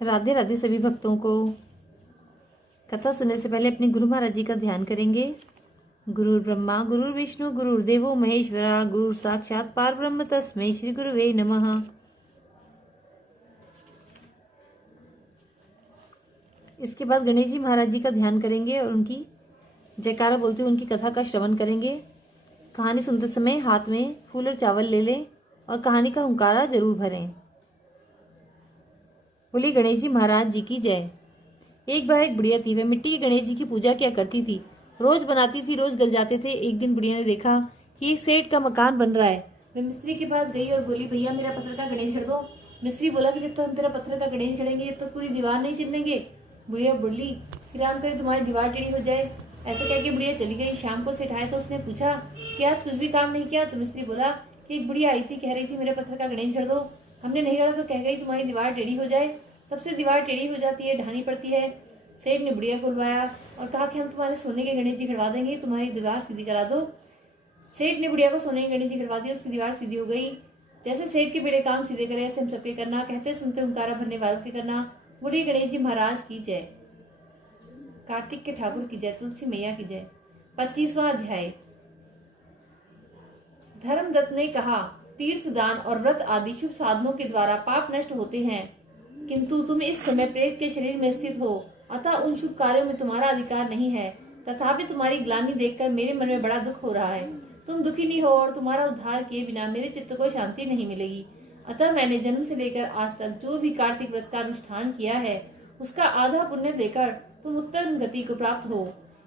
राधे राधे सभी भक्तों को। कथा सुनने से पहले अपने गुरु महाराज जी का ध्यान करेंगे। गुरु ब्रह्मा गुरु विष्णु गुरुर्देवो महेश्वरा गुरु साक्षात पार ब्रह्म तस्मै श्री गुरुवे नमः। इसके बाद गणेश जी महाराज जी का ध्यान करेंगे और उनकी जयकारा बोलते हुए उनकी कथा का श्रवण करेंगे। कहानी सुनते समय हाथ में फूल और चावल ले लें और कहानी का हुंकारा जरूर भरें। बोली गणेश जी महाराज जी की जय। एक बार एक बुढ़िया थी। वह मिट्टी के गणेश जी की पूजा किया करती थी। रोज बनाती थी, रोज गल जाते थे। एक दिन बुढ़िया ने देखा कि एक सेठ का मकान बन रहा है। वह मिस्त्री के पास गई और बोली, भैया मेरा पत्थर का गणेश गढ़ दो। मिस्त्री बोला कि जब तक हम तेरा पत्थर का गणेश गढ़ेंगे तो पूरी दीवार नहीं चिनेंगे। बुढ़िया बोली, फिर राम करे तुम्हारी दीवार टेढ़ी हो जाए। ऐसा कह के बुढ़िया चली गई। शाम को सेठ आया तो उसने पूछा कि आज कुछ भी काम नहीं किया। तो मिस्त्री बोला कि एक बुढ़िया आई थी, कह रही थी मेरे पत्थर का गणेश गढ़ दो। हमने नहीं गढ़ा तो कह गई तुम्हारी दीवार टेढ़ी हो जाए। तब से दीवार टेढ़ी हो जाती है, ढानी पड़ती है। सेठ ने बुढ़िया को बुलवाया और कहा कि हम तुम्हारे सोने के गणेश जी गढ़वा देंगे, तुम्हारी दीवार सीधी करा दो। सेठ ने बुढ़िया को सोने के गणेश जी गढ़वा दिया। उसकी दीवार सीधी हो गई। जैसे सेठ के बेड़े काम सीधे करे ऐसे हम सबके करना। कहते सुनते हुंकारा भरने वालों के करना। बोलिए गणेश जी महाराज की जय। कार्तिक के ठाकुर की जय। तुलसी मैया की जय। 25वां अध्याय। धर्मदत्त ने कहा, तीर्थ दान और व्रत आदि शुभ साधनों के द्वारा पाप नष्ट होते हैं, किंतु तुम इस समय प्रेत के शरीर में स्थित हो, अतः उन शुभ कार्यों में तुम्हारा अधिकार नहीं है। तथापि तुम्हारी ग्लानि देखकर मेरे मन में बड़ा दुख हो रहा है। तुम दुखी नहीं हो और तुम्हारा उद्धार किए बिना मेरे चित्त को शांति नहीं मिलेगी। अतः मैंने जन्म से लेकर आज तक जो भी कार्तिक व्रत का अनुष्ठान किया है, उसका आधा पुण्य देकर तुम उत्तम गति को प्राप्त हो।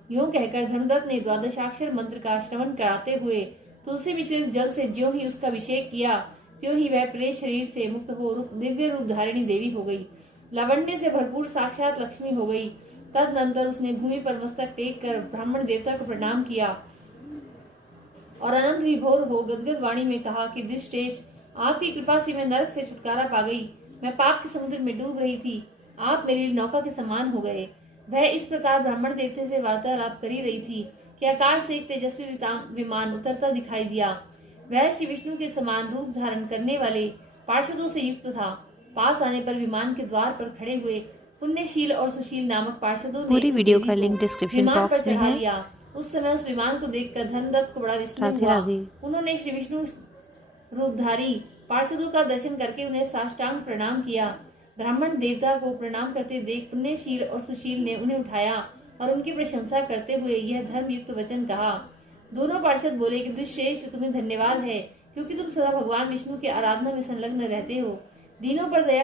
यूं कहकर धर्मदत्त ने द्वादशाक्षर मंत्र का श्रवण कराते हुए तुलसी मिश्रित जल से ज्यों ही उसका अभिषेक किया, त्यों ही वह प्रेत शरीर से मुक्त हो दिव्य रूप धारिणी देवी हो गई। लावण्य से भरपूर साक्षात लक्ष्मी हो गई। तदनंतर उसने भूमि पर मस्तक टेक कर ब्राह्मण देवता को प्रणाम किया और अनंत विभोर हो गदगद वाणी में कहा कि दुष्टेष्ट, आपकी कृपा से मैं नरक से छुटकारा पा गई। मैं पाप के समुद्र में डूब रही थी, आप मेरे लिए नौका के समान हो गए। वह इस प्रकार ब्राह्मण देवते से वार्तालाप कर ही रही थी कि आकाश से एक तेजस्वी विमान उतरता दिखाई दिया। वह श्री विष्णु के समान रूप धारण करने वाले पार्षदों से युक्त था। पास आने पर विमान के द्वार पर खड़े हुए पुण्यशील और सुशील नामक पार्षदों ने पूरी वीडियो का लिंक डिस्क्रिप्शन बॉक्स में है। लिया। उस समय उस विमान को देखकर धर्मदत्त को बड़ा विस्मय राधे हुआ। राधे। उन्होंने श्री विष्णु रूपधारी पार्षदों का दर्शन करके उन्हें साष्टांग प्रणाम किया। ब्राह्मण देवता को प्रणाम करते देख पुण्यशील और सुशील ने उन्हें उठाया और उनकी प्रशंसा करते हुए यह धर्मयुक्त वचन कहा। दोनों पार्षद बोले कि दुष्श्रेष्ठ, तुम्हें धन्यवाद है, क्योंकि तुम सदा भगवान विष्णु की आराधना में संलग्न रहते हो। दीनों पर दया